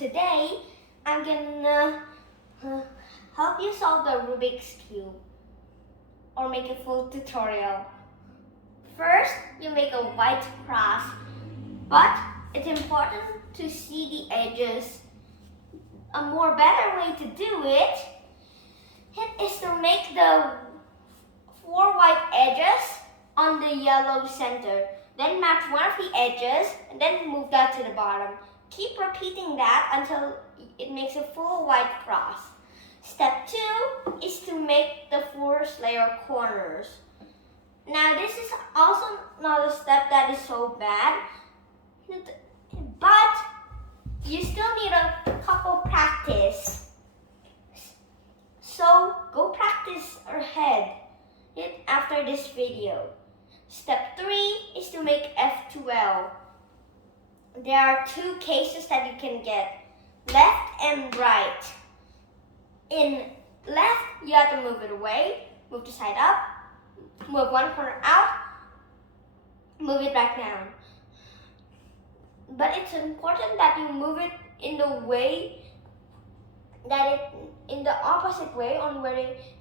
Today, I'm gonna help you solve the Rubik's Cube or make a full tutorial. First, you make a white cross, but it's important to see the edges. A more better way to do it is to make the 4 white edges on the yellow center. Then match one of the edges and then move that to the bottom. Keep repeating that until it makes a full white cross. Step 2 is to make the 4 layer corners. Now this is also not a step that is so bad, but you still need a couple practice. So go practice ahead after this video. Step 3 is to make F12. There are 2 cases that you can get, left and right. In left, you have to move it away, move the side up, move one corner out, move it back down. But it's important that you move it in the way that in the opposite way,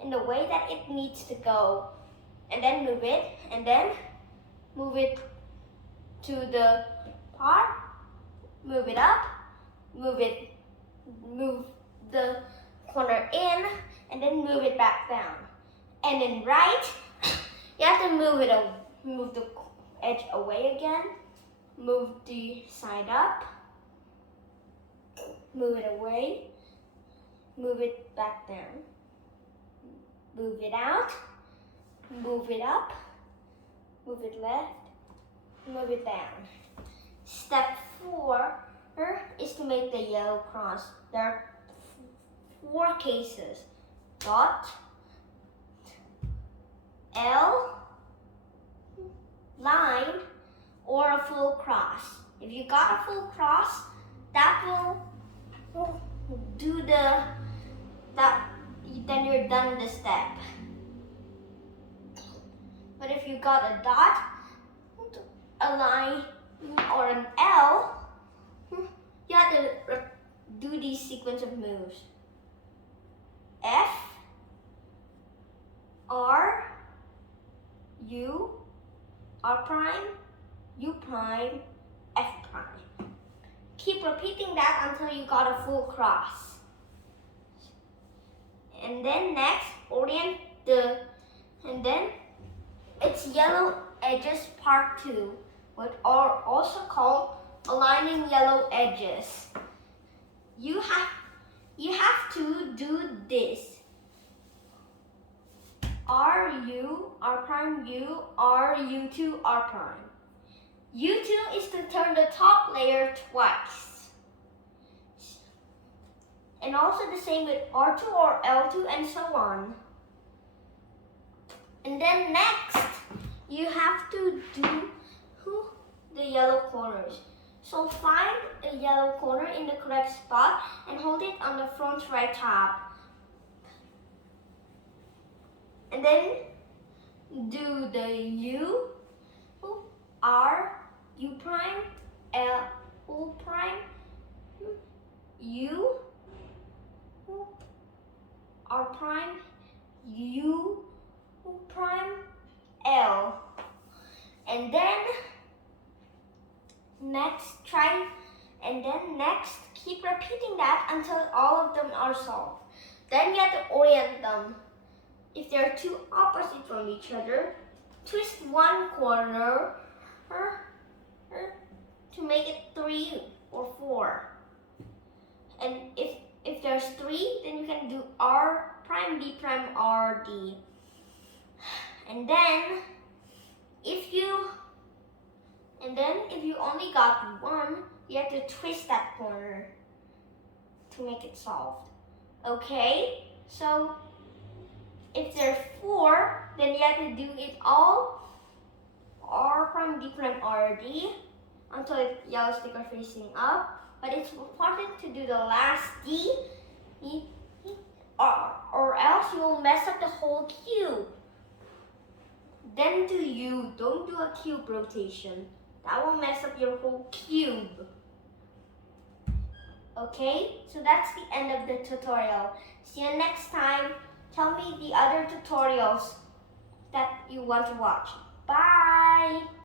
in the way that it needs to go. And then move it, and then move it to the part, move it up, move the corner in, and then move it back down. And in right, you have to move the edge away again, move the side up, move it away, move it back down, move it out, move it up, move it left, move it down. Step 4 is to make the yellow cross. There are 4 cases: dot, L, line, or a full cross. If you got a full cross, that will do then you're done the step. But if you got a dot, a line, or an L, you have to do these sequence of moves. F, R, U, R prime, U prime, F prime. Keep repeating that until you got a full cross. And then next, and then it's yellow edges part 2, what are also called aligning yellow edges. You have to do this. R, U, R prime, U, R, U2, R prime. U2 is to turn the top layer twice. And also the same with R2 or L2 and so on. And then next, you have to do the yellow corners. So find a yellow corner in the correct spot and hold it on the front right top. And then do the U, R, U prime, L prime, U, R prime, U prime, L. And then next keep repeating that until all of them are solved. Then you have to orient them. If they're 2 opposite from each other, twist one corner to make it 3 or 4. And if there's 3, then you can do R prime, D prime, R, D. And then if you only got 1, you have to twist that corner to make it solved. Okay? So if there's 4, then you have to do it all R prime, D prime, R, D until the yellow stick are facing up. But it's important to do the last D or else you will mess up the whole cube. Then do U, don't do a cube rotation. That will mess up your whole cube. Okay, so that's the end of the tutorial. See you next time. Tell me the other tutorials that you want to watch. Bye!